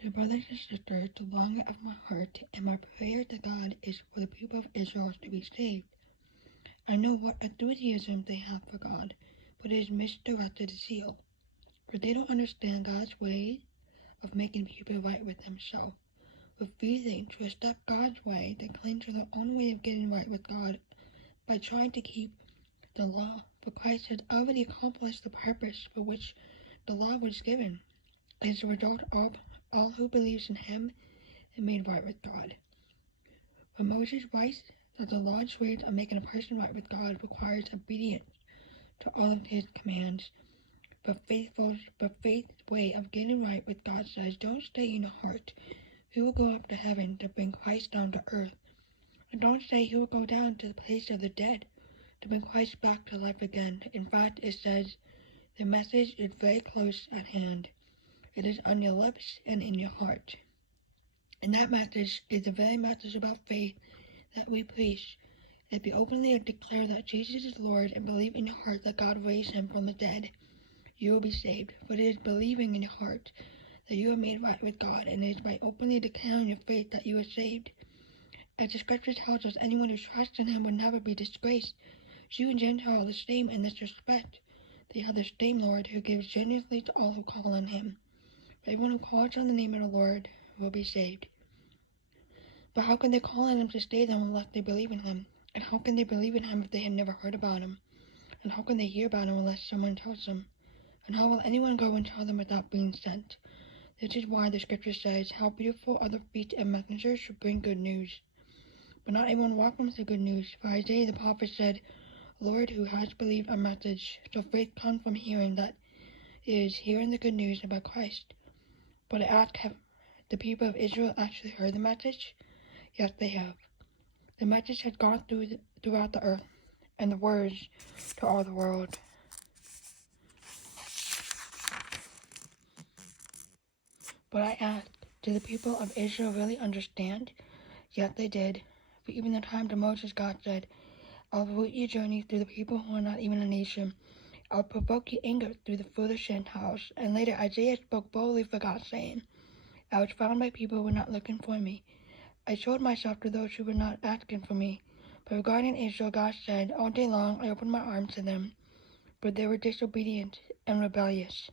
Dear brothers and sisters, the longing of my heart and my prayer to God is for the people of Israel to be saved. I know what enthusiasm they have for God, but it is misdirected zeal, for they don't understand God's way of making people right with Himself. Refusing to accept God's way, they cling to their own way of getting right with God by trying to keep the law, for Christ has already accomplished the purpose for which the law was given. As a result, all who believes in Him are made right with God. When Moses writes that the law's ways of making a person right with God requires obedience to all of His commands, but faith's way of getting right with God says, don't stay in your heart. He will go up to heaven to bring Christ down to earth. And don't say He will go down to the place of the dead to bring Christ back to life again. In fact, it says, the message is very close at hand. It is on your lips and in your heart. And that message is the very message about faith that we preach. If you openly declare that Jesus is Lord and believe in your heart that God raised Him from the dead, you will be saved. For it is believing in your heart that you are made right with God, and it is by openly declaring your faith that you are saved. As the scripture tells us, anyone who trusts in Him will never be disgraced. Jew and Gentile are the same in this respect. They have the same Lord who gives generously to all who call on Him. Everyone who calls on the name of the Lord will be saved. But how can they call on Him to save them unless they believe in Him? And how can they believe in Him if they have never heard about Him? And how can they hear about Him unless someone tells them? And how will anyone go and tell them without being sent? This is why the scripture says, how beautiful are the feet of messengers who bring good news. But not everyone welcomes the good news. For Isaiah the prophet said, Lord, who has believed our message? So faith comes from hearing, that is, hearing the good news about Christ. But I ask, have the people of Israel actually heard the message? Yes, they have. The message has gone throughout the earth, and the words to all the world. But I ask, did the people of Israel really understand? Yes, they did. For even the time to Moses, God said, I'll root your journey through the people who are not even a nation. I'll provoke your anger through the foolish Gentiles. And later Isaiah spoke boldly for God, saying, I was found by people who were not looking for me. I showed myself to those who were not asking for me. But regarding Israel, God said, all day long I opened my arms to them, but they were disobedient and rebellious.